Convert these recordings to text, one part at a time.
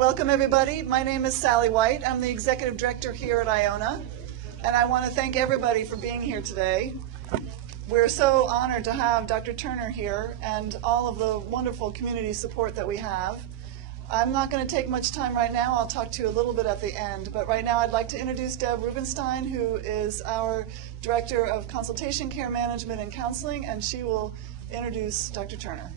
Welcome, everybody. My name is Sally White. I'm the Executive Director here at Iona, and I want to thank everybody for being here today. We're so honored to have Dr. Turner here and all of the wonderful community support that we have. I'm not going to take much time right now. I'll talk to you a little bit at the end, but right now I'd like to introduce Deb Rubenstein, who is our Director of Consultation, Care Management, and Counseling, and she will introduce Dr. Turner.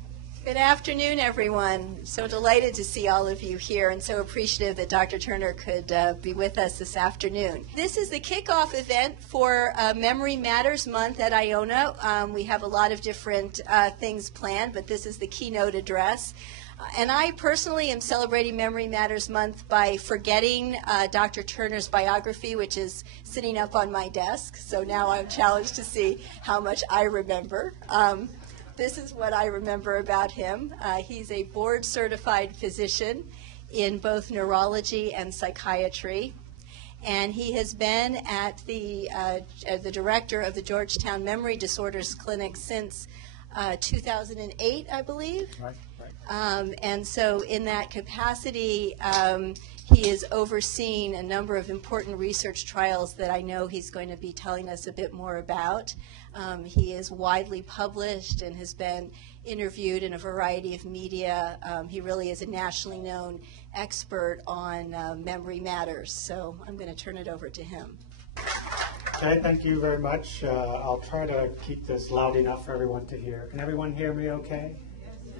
Good afternoon, everyone. So delighted to see all of you here and so appreciative that Dr. Turner could be with us this afternoon. This is the kickoff event for Memory Matters Month at Iona. We have a lot of different things planned, but this is the keynote address. And I personally am celebrating Memory Matters Month by forgetting Dr. Turner's biography, which is sitting up on my desk. So now I'm challenged to see how much I remember. This is what I remember about him. He's a board-certified physician in both neurology and psychiatry, and he has been at the director of the Georgetown Memory Disorders Clinic since 2008, I believe. Right. And so in that capacity, he is overseeing a number of important research trials that I know he's going to be telling us a bit more about. He is widely published and has been interviewed in a variety of media. He really is a nationally known expert on memory matters. So I'm going to turn it over to him. Okay, thank you very much. I'll try to keep this loud enough for everyone to hear. Can everyone hear me okay?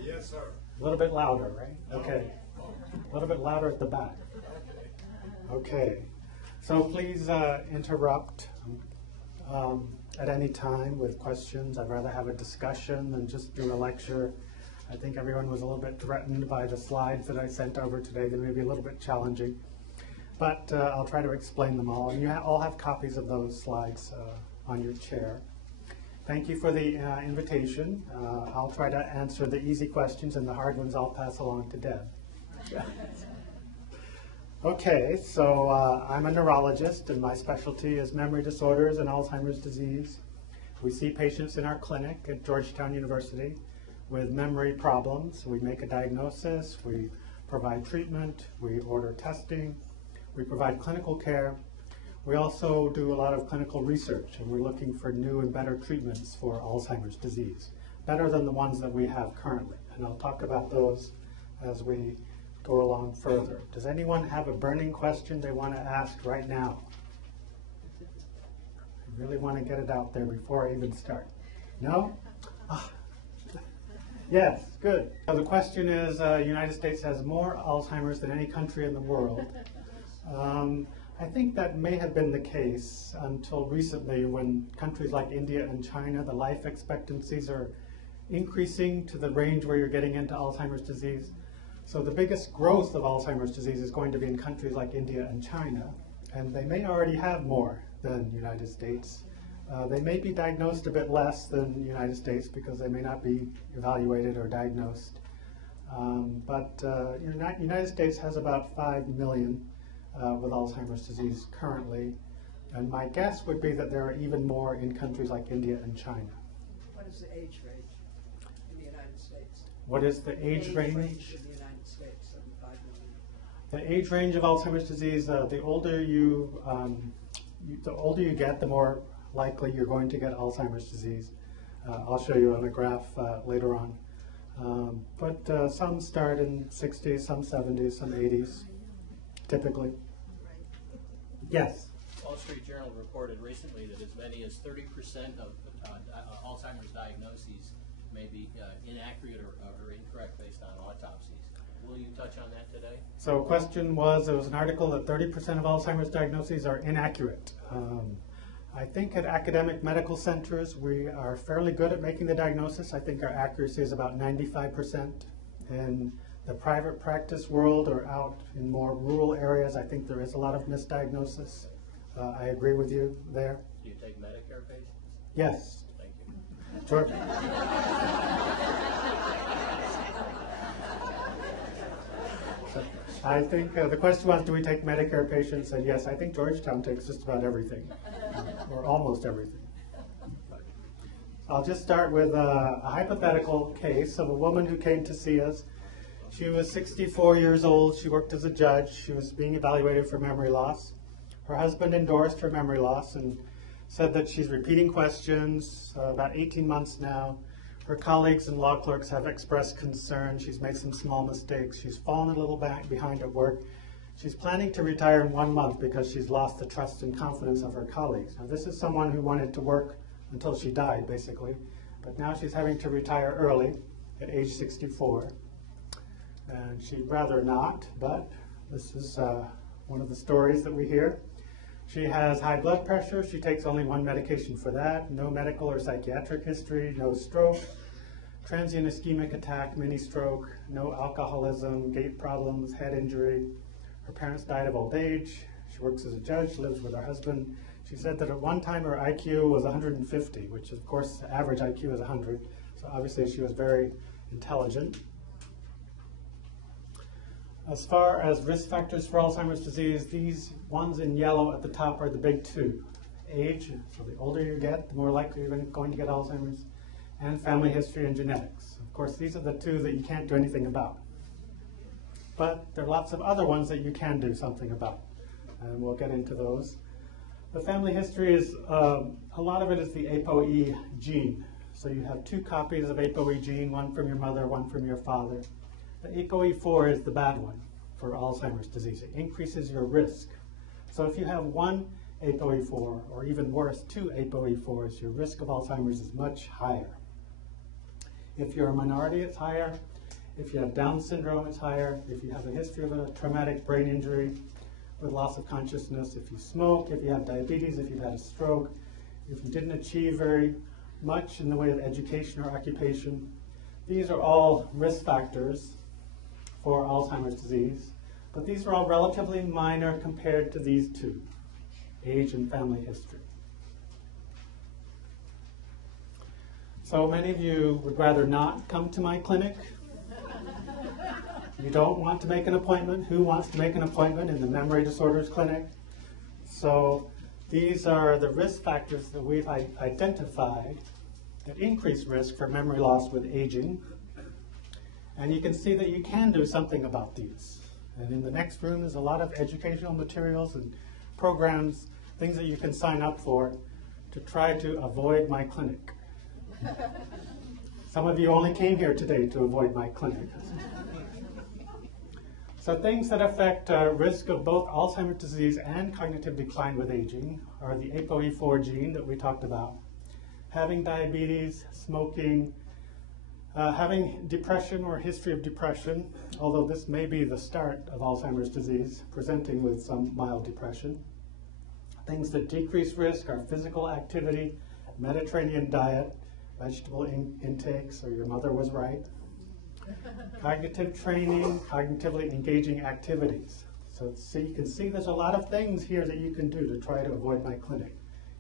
Yes, sir. A little bit louder, right? Okay. A little bit louder at the back. Okay. So please interrupt at any time with questions. I'd rather have a discussion than just do a lecture. I think everyone was a little bit threatened by the slides that I sent over today. They may be a little bit challenging. But I'll try to explain them all. And you all have copies of those slides on your chair. Thank you for the invitation. I'll try to answer the easy questions, and the hard ones I'll pass along to Deb. Okay, so I'm a neurologist, and my specialty is memory disorders and Alzheimer's disease. We see patients in our clinic at Georgetown University with memory problems. We make a diagnosis, we provide treatment, we order testing, we provide clinical care. We also do a lot of clinical research, and we're looking for new and better treatments for Alzheimer's disease, better than the ones that we have currently. And I'll talk about those as we go along further. Does anyone have a burning question they want to ask right now? I really want to get it out there before I even start. No? Yes, good. So the question is, the United States has more Alzheimer's than any country in the world. I think that may have been the case until recently, when countries like India and China, the life expectancies are increasing to the range where you're getting into Alzheimer's disease. So the biggest growth of Alzheimer's disease is going to be in countries like India and China, and they may already have more than the United States. They may be diagnosed a bit less than the United States because they may not be evaluated or diagnosed. But the United States has about 5 million with Alzheimer's disease currently, and my guess would be that there are even more in countries like India and China. What is the age range in the United States? What is the age range? In the United States, 75 million. The age range of Alzheimer's disease, the older you get, the more likely you're going to get Alzheimer's disease. I'll show you on a graph later on. But some start in 60s, some 70s, some 80s. Typically. Yes? Wall Street Journal reported recently that as many as 30% of Alzheimer's diagnoses may be inaccurate or incorrect based on autopsies. Will you touch on that today? So the question was, there was an article that 30% of Alzheimer's diagnoses are inaccurate. I think at academic medical centers we are fairly good at making the diagnosis. I think our accuracy is about 95%. In the private practice world or out in more rural areas, I think there is a lot of misdiagnosis. I agree with you there. Do you take Medicare patients? Yes. Thank you. Sure. I think the question was, do we take Medicare patients? And yes, I think Georgetown takes just about everything, or almost everything. I'll just start with a hypothetical case of a woman who came to see us. She was 64 years old. She worked as a judge. She was being evaluated for memory loss. Her husband endorsed her memory loss and said that she's repeating questions, about 18 months now. Her colleagues and law clerks have expressed concern. She's made some small mistakes. She's fallen a little back behind at work. She's planning to retire in 1 month because she's lost the trust and confidence of her colleagues. Now, this is someone who wanted to work until she died, basically. But now she's having to retire early at age 64. And she'd rather not, but this is one of the stories that we hear. She has high blood pressure. She takes only one medication for that. No medical or psychiatric history. No stroke. Transient ischemic attack, mini stroke. No alcoholism, gait problems, head injury. Her parents died of old age. She works as a judge, lives with her husband. She said that at one time her IQ was 150, which of course the average IQ is 100. So obviously she was very intelligent. As far as risk factors for Alzheimer's disease, these ones in yellow at the top are the big two. Age, so the older you get, the more likely you're going to get Alzheimer's, and family history and genetics. Of course, these are the two that you can't do anything about. But there are lots of other ones that you can do something about, and we'll get into those. The family history is, a lot of it is the ApoE gene. So you have 2 copies of ApoE gene, one from your mother, one from your father. The ApoE4 is the bad one for Alzheimer's disease. It increases your risk. So if you have 1 ApoE4, or even worse, 2 ApoE4s, your risk of Alzheimer's is much higher. If you're a minority, it's higher. If you have Down syndrome, it's higher. If you have a history of a traumatic brain injury with loss of consciousness, if you smoke, if you have diabetes, if you've had a stroke, if you didn't achieve very much in the way of education or occupation, these are all risk factors for Alzheimer's disease. But these are all relatively minor compared to these 2, age and family history. So many of you would rather not come to my clinic. You don't want to make an appointment. Who wants to make an appointment in the memory disorders clinic? So these are the risk factors that we've identified that increase risk for memory loss with aging. And you can see that you can do something about these. And in the next room, there's a lot of educational materials and programs, things that you can sign up for to try to avoid my clinic. Some of you only came here today to avoid my clinic. So things that affect risk of both Alzheimer's disease and cognitive decline with aging are the ApoE4 gene that we talked about, having diabetes, smoking, having depression or history of depression, although this may be the start of Alzheimer's disease, presenting with some mild depression. Things that decrease risk are physical activity, Mediterranean diet, vegetable intake, so your mother was right. Cognitive training, cognitively engaging activities. So you can see there's a lot of things here that you can do to try to avoid my clinic.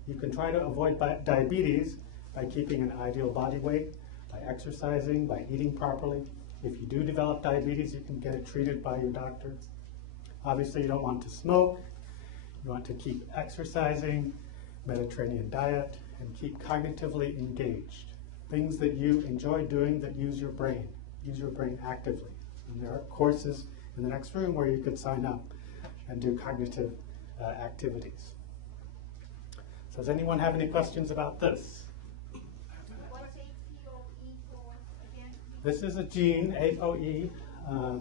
You can try to avoid diabetes by keeping an ideal body weight, by exercising, by eating properly. If you do develop diabetes, you can get it treated by your doctor. Obviously, you don't want to smoke. You want to keep exercising, Mediterranean diet, and keep cognitively engaged. Things that you enjoy doing that use your brain actively. And there are courses in the next room where you could sign up and do cognitive activities. So does anyone have any questions about this? What's ApoE4 again? This is a gene, ApoE.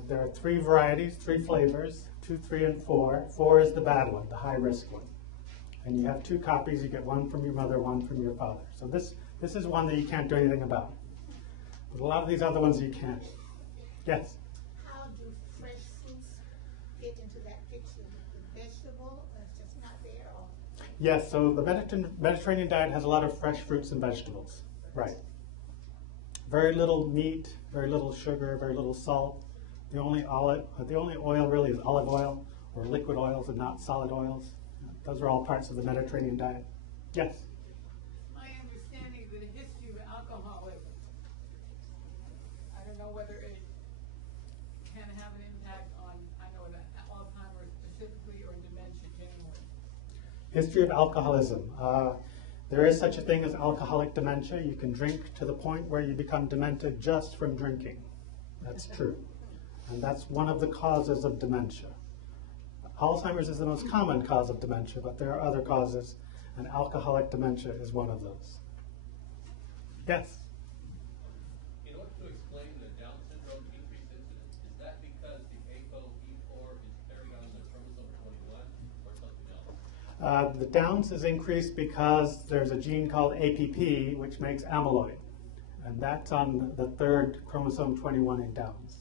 There are 3 varieties, 3 flavors, 2, 3, and 4. 4 is the bad one, the high-risk one. And you have 2 copies. You get one from your mother, one from your father. So this is one that you can't do anything about. But a lot of these other ones you can. Yes? How do fresh fruits fit into that picture? The vegetable is just not there? Or? Yes, so the Mediterranean diet has a lot of fresh fruits and vegetables. Right. Very little meat, very little sugar, very little salt. The only oil really is olive oil or liquid oils and not solid oils. Those are all parts of the Mediterranean diet. Yes? My understanding of the history of alcoholism, I don't know whether it can have an impact on, I know Alzheimer's specifically or dementia generally. History of alcoholism. There is such a thing as alcoholic dementia. You can drink to the point where you become demented just from drinking. That's true. and that's one of the causes of dementia. Alzheimer's is the most common cause of dementia, but there are other causes, and alcoholic dementia is one of those. Yes? In order to explain the Down syndrome increased incidence, is that because the ApoE4 is carried on the chromosome 21 or something else? The Downs is increased because there's a gene called APP, which makes amyloid, and that's on the third chromosome 21 in Downs.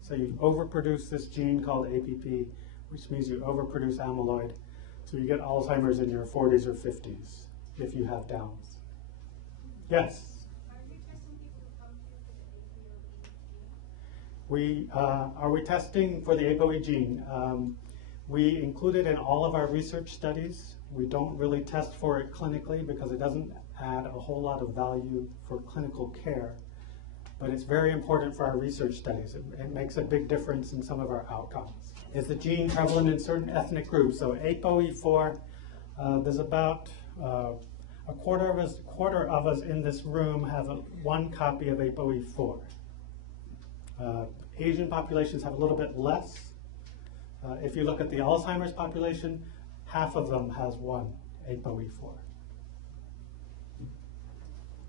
So you overproduce this gene called APP, which means you overproduce amyloid, so you get Alzheimer's in your 40s or 50s if you have Downs. Yes? Are you testing people who come here for the APOE gene? Are we testing for the ApoE gene? We include it in all of our research studies. We don't really test for it clinically because it doesn't add a whole lot of value for clinical care. But it's very important for our research studies. It makes a big difference in some of our outcomes. Is the gene prevalent in certain ethnic groups? So ApoE4, there's about a quarter of us in this room have one copy of ApoE4. Asian populations have a little bit less. If you look at the Alzheimer's population, half of them has one ApoE4.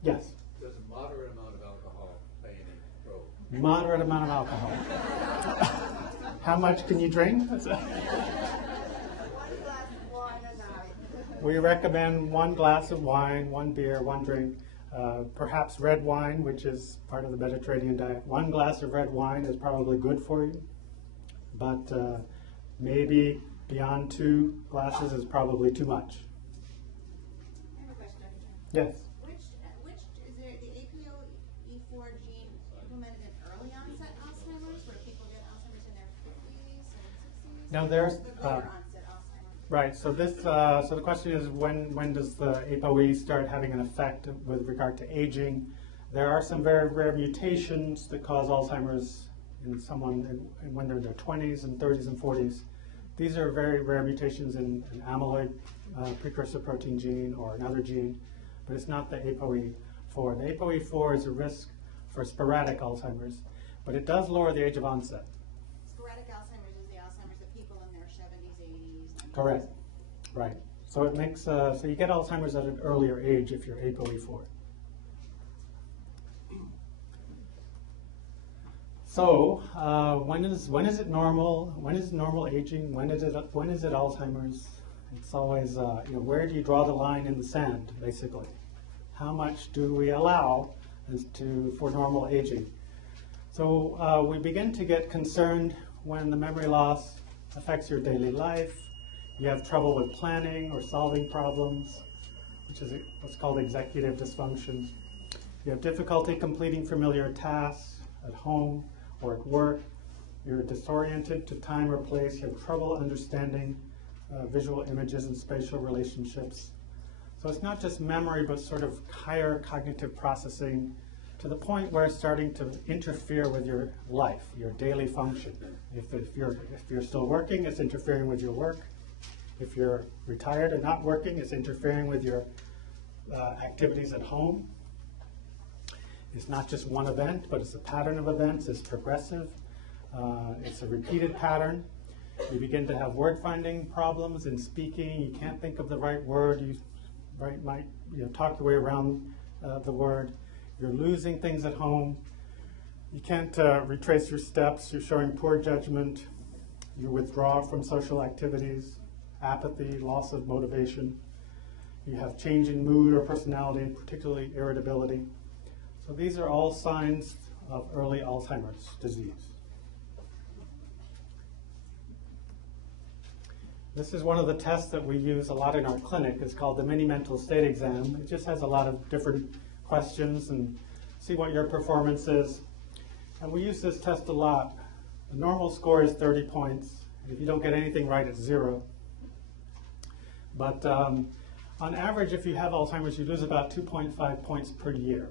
Yes? Does a moderate amount of alcohol play any role? Moderate amount of alcohol. How much can you drink? One glass of wine a night. We recommend 1 glass of wine, 1 beer, 1 drink, perhaps red wine, which is part of the Mediterranean diet. 1 glass of red wine is probably good for you, but maybe beyond 2 glasses is probably too much. I have a question, Dr. Turner. Yes. Which is there the ApoE4 gene implemented in early onset Alzheimer's, where people get Alzheimer's in their 50s and 60s? Now there's The later onset Alzheimer's. right. So this so the question is when does the ApoE start having an effect with regard to aging? There are some very rare mutations that cause Alzheimer's in someone when they're in their 20s and 30s and 40s. These are very rare mutations in an amyloid precursor protein gene or another gene, but it's not the ApoE4. The ApoE4 is a risk for sporadic Alzheimer's, but it does lower the age of onset. Sporadic Alzheimer's is the Alzheimer's of people in their 70s, 80s. 90s. Correct. Right. So it makes so you get Alzheimer's at an earlier age if you're ApoE4. So when is it normal? When is normal aging? When is it Alzheimer's? It's always where do you draw the line in the sand, basically? How much do we allow for normal aging? So we begin to get concerned when the memory loss affects your daily life. You have trouble with planning or solving problems, which is what's called executive dysfunction. You have difficulty completing familiar tasks at home or at work. You're disoriented to time or place. You have trouble understanding visual images and spatial relationships. So it's not just memory, but sort of higher cognitive processing to the point where it's starting to interfere with your life, your daily function. If you're still working, it's interfering with your work. If you're retired and not working, it's interfering with your activities at home. It's not just one event, but it's a pattern of events. It's progressive. It's a repeated pattern. You begin to have word finding problems in speaking. You can't think of the right word. You might talk your way around the word. You're losing things at home. You can't retrace your steps. You're showing poor judgment. You withdraw from social activities, apathy, loss of motivation. You have change in mood or personality, particularly irritability. So these are all signs of early Alzheimer's disease. This is one of the tests that we use a lot in our clinic. It's called the MiniMental state exam. It just has a lot of different questions and see what your performance is. And we use this test a lot. The normal score is 30 points. If you don't get anything right, it's 0. But on average, if you have Alzheimer's, you lose about 2.5 points per year.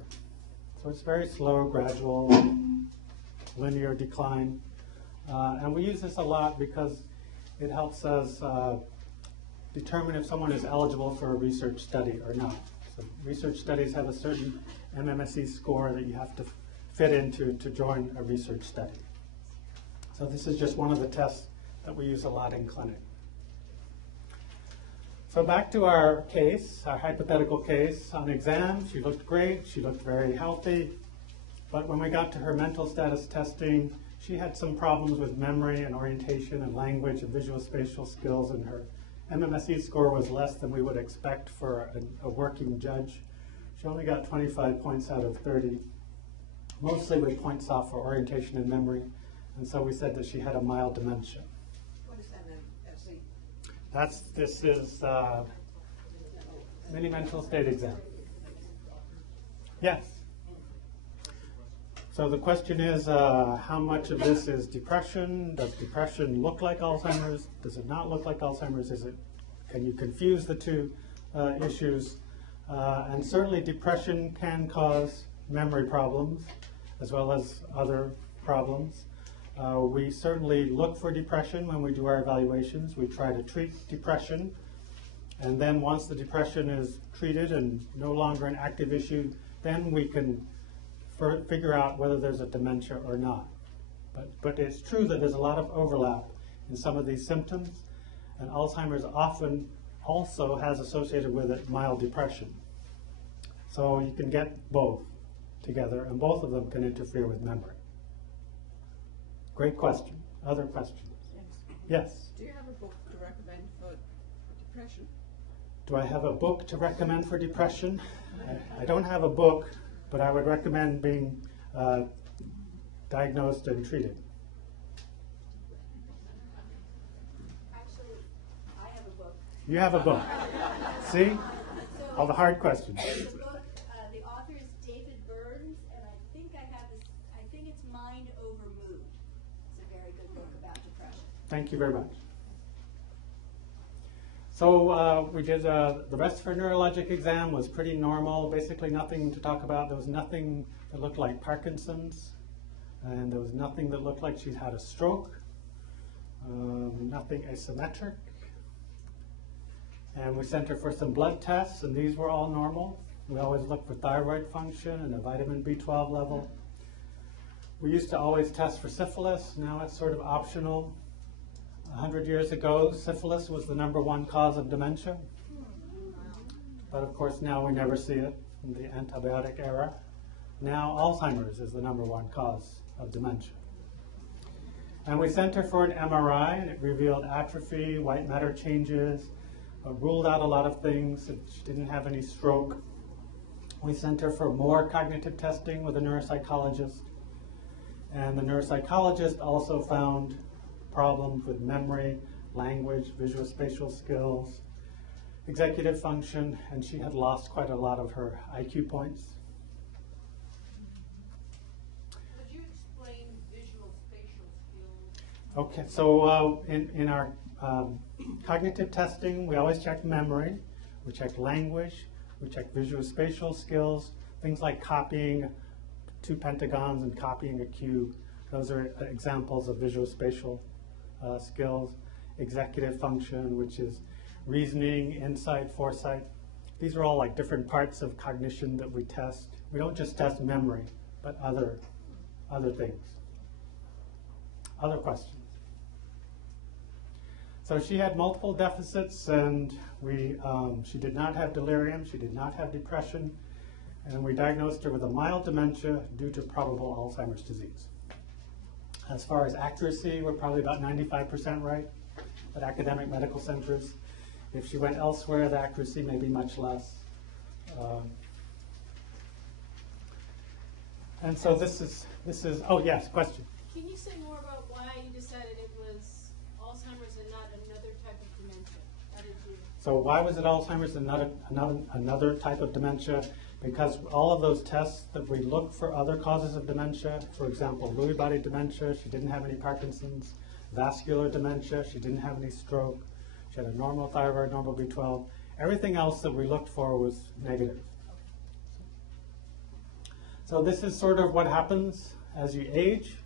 So it's very slow, gradual, linear decline. And we use this a lot because it helps us determine if someone is eligible for a research study or not. So research studies have a certain MMSE score that you have to fit into to join a research study. So this is just one of the tests that we use a lot in clinic. So back to our case, our hypothetical case. On exam, she looked great, she looked very healthy, but when we got to her mental status testing, she had some problems with memory and orientation and language and visual spatial skills, and her MMSE score was less than we would expect for a working judge. She only got 25 points out of 30, mostly with points off for orientation and memory, and so we said that she had a mild dementia. What is NMS? This is MiniMental state exam. Yes. So the question is, how much of this is depression? Does depression look like Alzheimer's? Does it not look like Alzheimer's? Can you confuse the two issues? And certainly depression can cause memory problems as well as other problems. We certainly look for depression when we do our evaluations. We try to treat depression, and then once the depression is treated and no longer an active issue, then we can figure out whether there's a dementia or not. But it's true that there's a lot of overlap in some of these symptoms, and Alzheimer's often also has associated with it mild depression. So you can get both together, and both of them can interfere with memory. Great question. Other questions? Yes? Do you have a book to recommend for depression? Do I have a book to recommend for depression? I don't have a book, but I would recommend being diagnosed and treated. Actually, I have a book. You have a book. See? All the hard questions. The book, the author is David Burns, and I think it's Mind Over Mood. It's a very good book about depression. Thank you very much. So we did the rest of her neurologic exam was pretty normal, basically nothing to talk about. There was nothing that looked like Parkinson's, and there was nothing that looked like she'd had a stroke, nothing asymmetric. And we sent her for some blood tests, and these were all normal. We always look for thyroid function and a vitamin B12 level. We used to always test for syphilis. Now it's sort of optional. 100 years ago, syphilis was the #1 cause of dementia. But of course now we never see it in the antibiotic era. Now Alzheimer's is the #1 cause of dementia. And we sent her for an MRI, and it revealed atrophy, white matter changes, ruled out a lot of things. She didn't have any stroke. We sent her for more cognitive testing with a neuropsychologist. And the neuropsychologist also found problems with memory, language, visual spatial skills, executive function, and she had lost quite a lot of her IQ points. Could you explain visual spatial skills? Okay, so in our cognitive testing, we always check memory, we check language, we check visual spatial skills, things like copying 2 pentagons and copying a cube. Those are examples of visual spatial skills. Executive function, which is reasoning, insight, foresight. These are all like different parts of cognition that we test. We don't just test memory, but other things. Other questions? So she had multiple deficits, and she did not have delirium, she did not have depression, and we diagnosed her with a mild dementia due to probable Alzheimer's disease. As far as accuracy, we're probably about 95% right at academic medical centers. If she went elsewhere, the accuracy may be much less. And so this is, oh yes, question. Can you say more about why you decided it was Alzheimer's and not another type of dementia? How did you? So why was it Alzheimer's and not another type of dementia? Because all of those tests that we look for other causes of dementia, for example, Lewy body dementia, she didn't have any Parkinson's, vascular dementia, she didn't have any stroke, she had a normal thyroid, normal B12. Everything else that we looked for was negative. So this is sort of what happens as you age.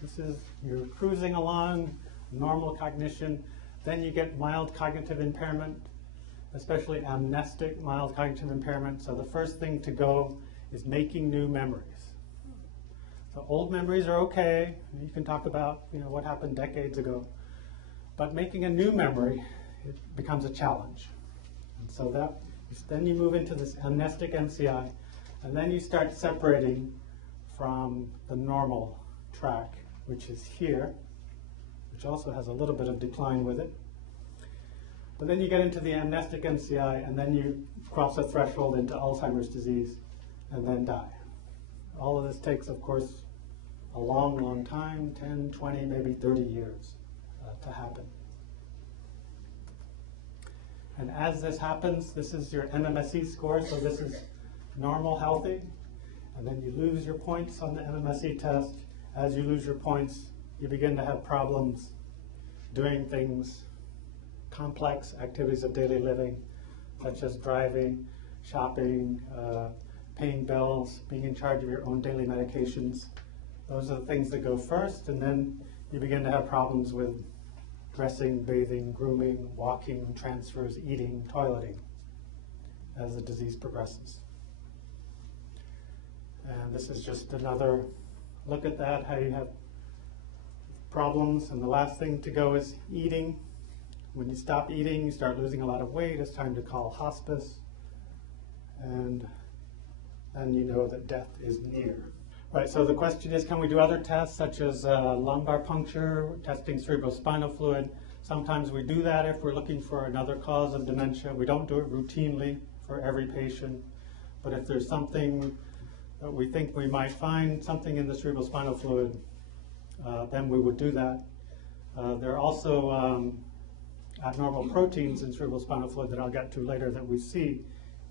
This is, you're cruising along, normal cognition, then you get mild cognitive impairment, especially amnestic mild cognitive impairment. So the first thing to go is making new memories. So old memories are okay. You can talk about what happened decades ago. But making a new memory, it becomes a challenge. And so then you move into this amnestic MCI, and then you start separating from the normal track, which is here, which also has a little bit of decline with it. But then you get into the amnestic MCI, and then you cross a threshold into Alzheimer's disease, and then die. All of this takes, of course, a long, long time, 10, 20, maybe 30 years to happen. And as this happens, this is your NMS score, so this is normal, healthy, and then you lose your points on the NMS test. As you lose your points, you begin to have problems doing things, complex activities of daily living, such as driving, shopping, paying bills, being in charge of your own daily medications. Those are the things that go first, and then you begin to have problems with dressing, bathing, grooming, walking, transfers, eating, toileting as the disease progresses. And this is just another look at that, how you have problems. And the last thing to go is eating. When you stop eating, you start losing a lot of weight. It's time to call hospice. And then you know that death is near. Right, so the question is, can we do other tests such as lumbar puncture, testing cerebrospinal fluid? Sometimes we do that if we're looking for another cause of dementia. We don't do it routinely for every patient. But if there's something that we think we might find, something in the cerebrospinal fluid, then we would do that. There are also abnormal proteins in cerebrospinal fluid that I'll get to later that we see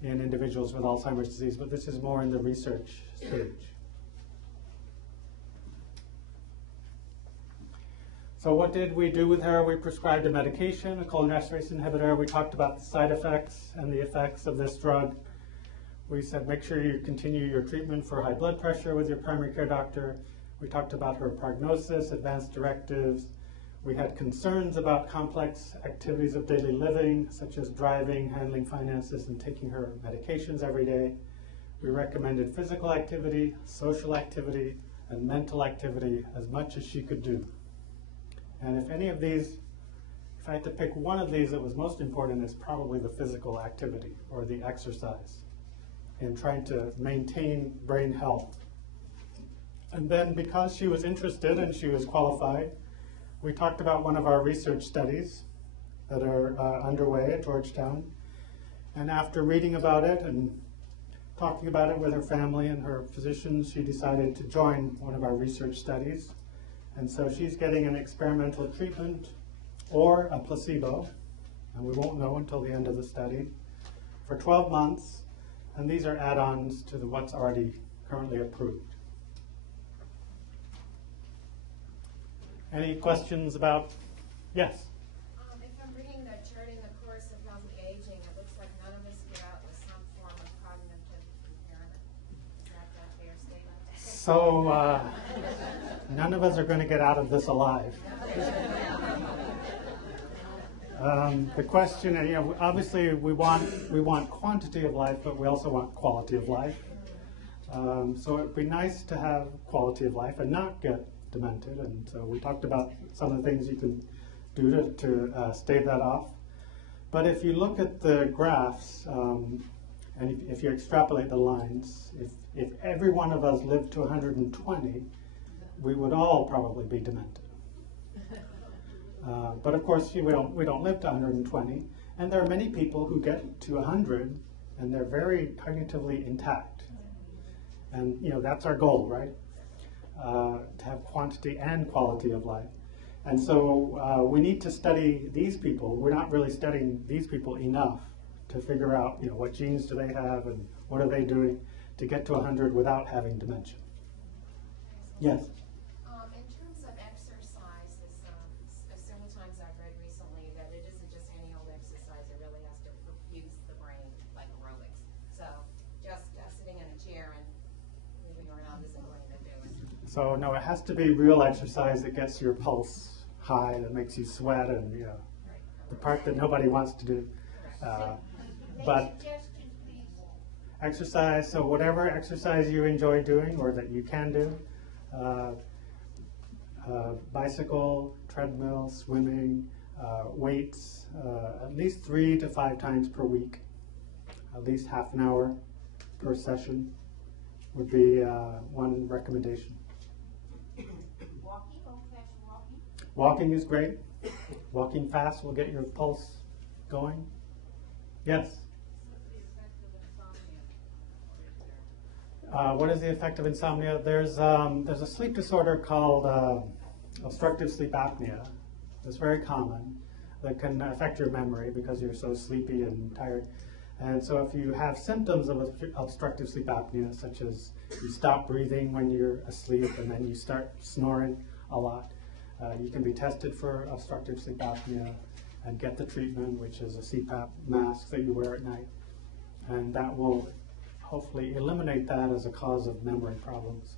in individuals with Alzheimer's disease, but this is more in the research stage. So what did we do with her? We prescribed a medication, a cholinesterase inhibitor. We talked about the side effects and the effects of this drug. We said make sure you continue your treatment for high blood pressure with your primary care doctor. We talked about her prognosis, advanced directives. We had concerns about complex activities of daily living, such as driving, handling finances, and taking her medications every day. We recommended physical activity, social activity, and mental activity as much as she could do. And if any of these, if I had to pick one of these that was most important, it's probably the physical activity or the exercise in trying to maintain brain health. And then because she was interested and she was qualified, we talked about one of our research studies that are underway at Georgetown. And after reading about it and talking about it with her family and her physicians, she decided to join one of our research studies. And so she's getting an experimental treatment or a placebo, and we won't know until the end of the study, for 12 months. And these are add-ons to what's already currently approved. Any questions about? Yes? If I'm reading the chart in the course of healthy aging, it looks like none of us get out with some form of cognitive impairment. Is that a fair statement? So none of us are going to get out of this alive. The question, obviously we want quantity of life, but we also want quality of life. So it'd be nice to have quality of life and not get demented. And so we talked about some of the things you can do to stave that off. But if you look at the graphs, and if you extrapolate the lines, if every one of us lived to 120, we would all probably be demented. But of course, we don't live to 120, and there are many people who get to 100 and they're very cognitively intact. And that's our goal, right? To have quantity and quality of life. And so we need to study these people. We're not really studying these people enough to figure out what genes do they have and what are they doing to get to 100 without having dementia. Yes? In terms of exercise, several times I've read recently that it isn't just any old exercise, it really has to perfuse the brain like aerobics. So just sitting in a chair and moving around isn't going to do it. So no, it has to be real exercise that gets your pulse high, that makes you sweat, and the part that nobody wants to do. But exercise, so whatever exercise you enjoy doing or that you can do, bicycle, treadmill, swimming, weights, at least 3 to 5 times per week, at least half an hour per session would be one recommendation. Walking, old-fashioned walking? Walking is great. Walking fast will get your pulse going. Yes? What is the effect of insomnia? There's a sleep disorder called obstructive sleep apnea. It's very common. That can affect your memory because you're so sleepy and tired. And so if you have symptoms of obstructive sleep apnea, such as you stop breathing when you're asleep and then you start snoring a lot, you can be tested for obstructive sleep apnea and get the treatment, which is a CPAP mask that you wear at night. And that will hopefully eliminate that as a cause of memory problems.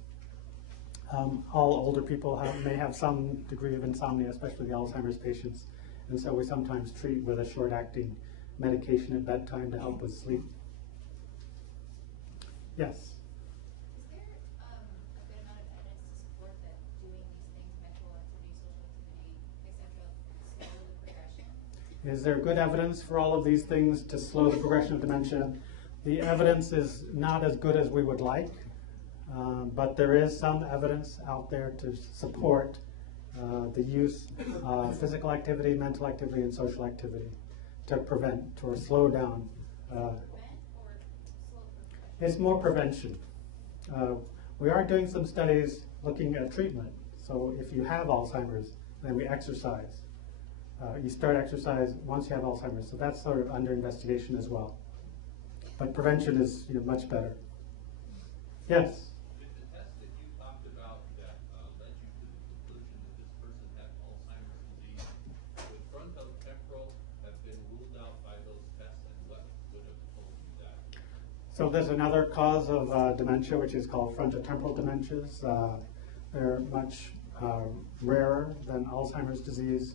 All older people may have some degree of insomnia, especially the Alzheimer's patients. And so we sometimes treat with a short-acting medication at bedtime to help with sleep. Yes? Is there a good amount of evidence to support that doing these things, mental activity, social activity, etc., slow the progression? Is there good evidence for all of these things to slow the progression of dementia? The evidence is not as good as we would like, but there is some evidence out there to support the use of physical activity, mental activity, and social activity to prevent or slow down. It's more prevention. We are doing some studies looking at treatment. So if you have Alzheimer's, then we exercise. You start exercise once you have Alzheimer's. So that's sort of under investigation as well. But prevention is much better. Yes? Did the test that you talked about that led you to the conclusion that this person had Alzheimer's disease, would frontotemporal have been ruled out by those tests, and what would have told you that? So there's another cause of dementia, which is called frontotemporal dementias. They're much rarer than Alzheimer's disease.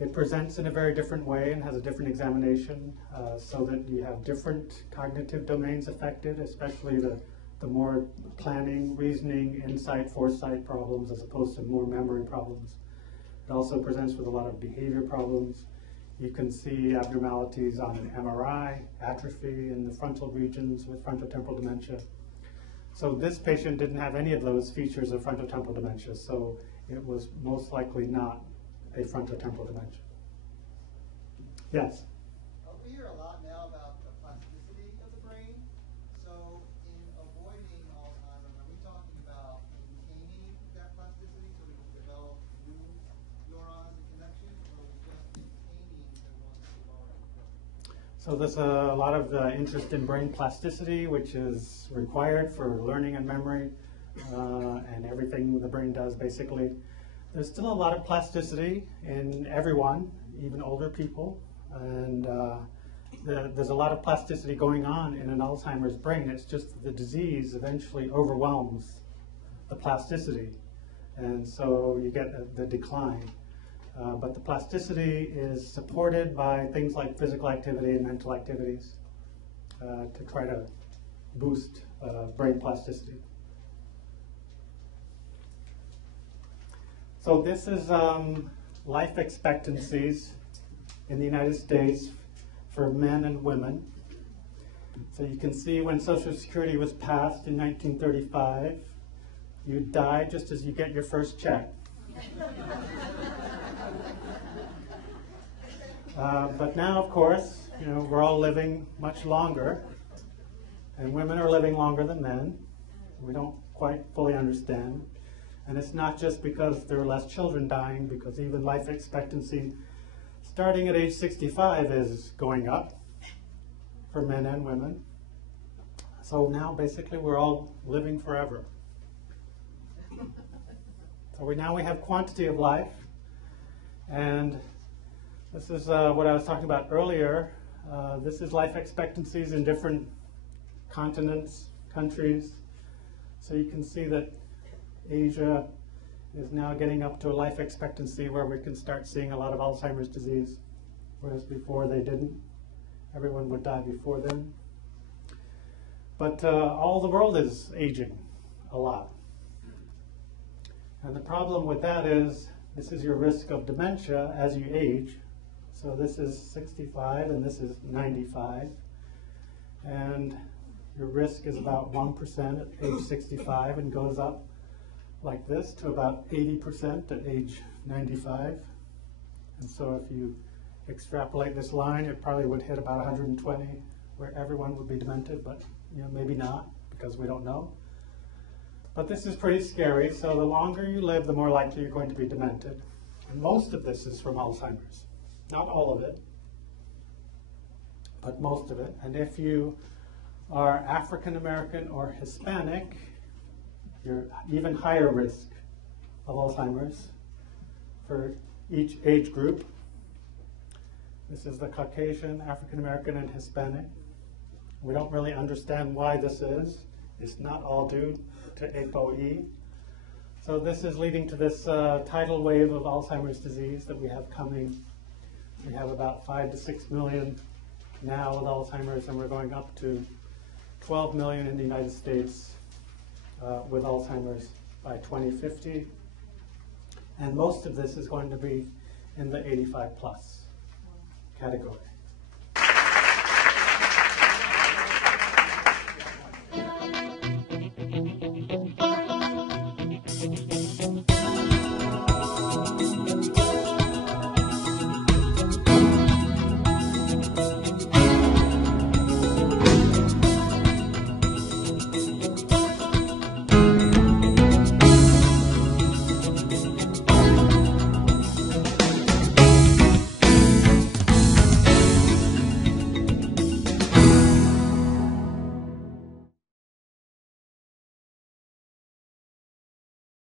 It presents in a very different way and has a different examination, so that you have different cognitive domains affected, especially the more planning, reasoning, insight, foresight problems, as opposed to more memory problems. It also presents with a lot of behavior problems. You can see abnormalities on an MRI, atrophy in the frontal regions with frontotemporal dementia. So this patient didn't have any of those features of frontotemporal dementia, so it was most likely not a frontotemporal dementia. Yes? We hear a lot now about the plasticity of the brain. So in avoiding Alzheimer's, are we talking about maintaining that plasticity so we can develop new neurons and connections, or are we just maintaining the ones that we've already built? So there's a lot of interest in brain plasticity, which is required for learning and memory, and everything the brain does basically. There's still a lot of plasticity in everyone, even older people, and there's a lot of plasticity going on in an Alzheimer's brain. It's just the disease eventually overwhelms the plasticity, and so you get the decline. But the plasticity is supported by things like physical activity and mental activities to try to boost brain plasticity. So this is life expectancies in the United States for men and women. So you can see when Social Security was passed in 1935, you die just as you get your first check. But now, of course, we're all living much longer, and women are living longer than men. We don't quite fully understand. And it's not just because there are less children dying, because even life expectancy starting at age 65 is going up for men and women. So now basically we're all living forever. So now we have quantity of life, and this is what I was talking about earlier. This is life expectancies in different continents, countries. So you can see that Asia is now getting up to a life expectancy where we can start seeing a lot of Alzheimer's disease, whereas before they didn't. Everyone would die before them. But all the world is aging a lot. And the problem with that is this is your risk of dementia as you age. So this is 65 and this is 95. And your risk is about 1% at age 65 and goes up like this to about 80% at age 95. And so if you extrapolate this line, it probably would hit about 120 where everyone would be demented, but maybe not because we don't know. But this is pretty scary. So the longer you live, the more likely you're going to be demented. And most of this is from Alzheimer's. Not all of it, but most of it. And if you are African American or Hispanic, you're even higher risk of Alzheimer's for each age group. This is the Caucasian, African American, and Hispanic. We don't really understand why this is. It's not all due to ApoE. So this is leading to this tidal wave of Alzheimer's disease that we have coming. We have about 5 to 6 million now with Alzheimer's, and we're going up to 12 million in the United States with Alzheimer's by 2050. And most of this is going to be in the 85 plus category.